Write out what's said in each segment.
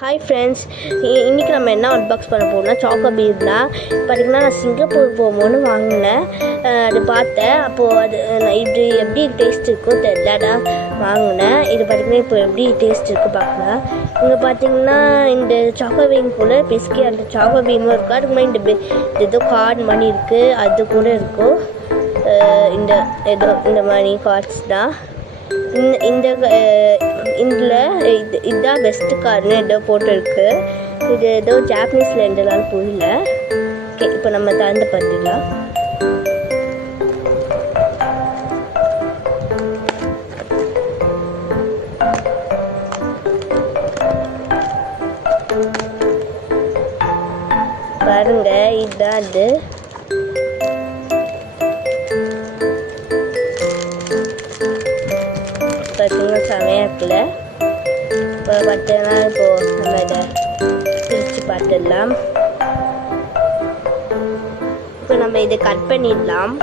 Hi friends, இன்றைக்கி நம்ம என்ன அன்பாக்ஸ் பண்ண போகிறோம்னா சாக்கோ பீர் தான். பார்த்திங்கன்னா நான் சிங்கப்பூர் போகும்போது வாங்கினேன். அது பார்த்தேன். அப்போது அது இது எப்படி டேஸ்ட் இருக்கோ தெரியலடா வாங்கினேன். இது பார்த்திங்கன்னா இப்போ எப்படி டேஸ்ட் இருக்குது பார்க்கலாம். இங்கே பார்த்திங்கன்னா இந்த சாக்கோ பீன் போல் பிஸ்கி அந்த சாக்கோ பீனும் இருக்குது. அதுக்கு மாதிரி இந்த ஏதோ கார்டு மணி இருக்குது, அது கூட இருக்கும். இந்த ஏதோ இந்த மாதிரி கார்ட்ஸ் தான். இதுதான் பெஸ்ட்டு கார்டுன்னு ஏதோ போட்டுருக்கு. இது ஏதோ ஜாப்பனீஸில் இருந்ததால் புரியல. ஓகே, இப்போ நம்ம திறந்து பார்த்துக்கலாம். பாருங்க, இதுதான் அது. பார்த்தீங்கன்னா செமையாக இருக்குல்ல. இப்போ பார்த்தீங்கன்னா இப்போது நம்ம இதை பிரித்து பார்த்துடலாம். இப்போ நம்ம இதை கட் பண்ணிடலாம்.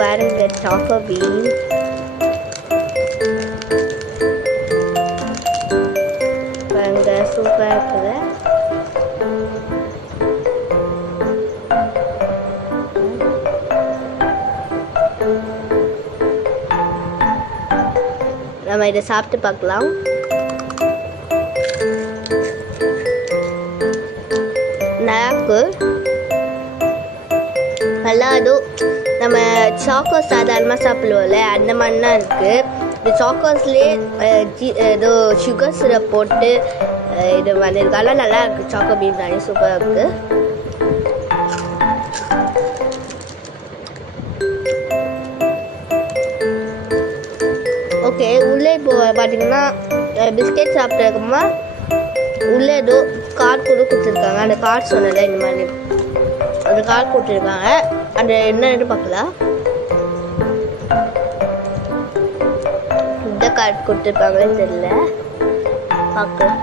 பாருங்க, சாக்கோ பீன் சூப்பராக இருக்குது. நம்ம இதை சாப்பிட்டு பார்க்கலாம். நல்லாக்கு நல்லா அதுவும் நம்ம சாக்கோஸ் சாதாரணமாக சாப்பிடுவோம்ல அந்த மாதிரி தான் இருக்குது. இந்த சாக்கோஸ்லேயே ஏதோ சுகர் சிரப் போட்டு இது பண்ணியிருக்கால, நல்லா இருக்குது. சாக்கோ பீன் தானே சூப்பராக இருக்குது. ஓகே, உள்ளே இப்போ பார்த்தீங்கன்னா பிஸ்கெட் சாப்பிட்றதுக்குமா உள்ளே ஏதோ கார்டு கூட கொடுத்துருக்காங்க. அந்த கார்டு சொன்னல இந்த மாதிரி அந்த கார்டு கொடுத்துருக்காங்க. அந்த என்னன்னு பார்க்கலாம். இந்த கார்டு கொடுத்துருப்பாங்கன்னு தெரியல, பார்க்கலாம்.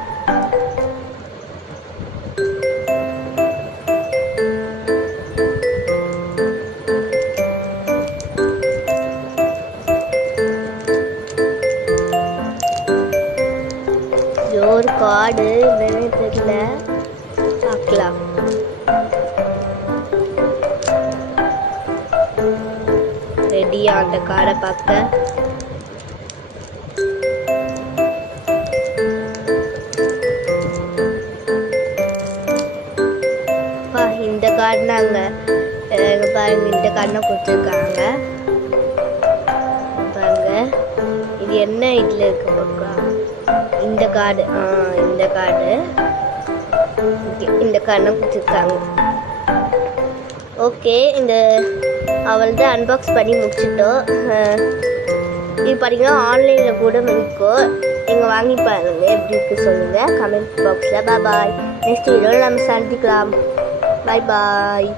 ஒரு கார்டு என்னன்னு தெரியல, பார்க்கலாம். ரெடியா அந்த கார்டை பார்க்க. இந்த கார்டு நாங்க பாருங்க, இந்த கார்டு கொடுத்துருக்காங்க. பாருங்க, இது என்ன இதில் இருக்கு பார்க்கலாம். இந்த கார்டு இந்த கார்டு கொடுத்துருக்காங்க. ஓகே, இந்த அவள் தான் அன்பாக்ஸ் பண்ணி முடிச்சிட்டோம். இது பார்த்தீங்கன்னா ஆன்லைனில் கூட இருக்கும். நீங்கள் வாங்கி பாருங்கள், எப்படி இருக்கு சொல்லுங்கள் கமெண்ட் பாக்ஸில். பாய். நெக்ஸ்ட் வீடியோவில் நம்ம சந்திக்கலாம். பாய்.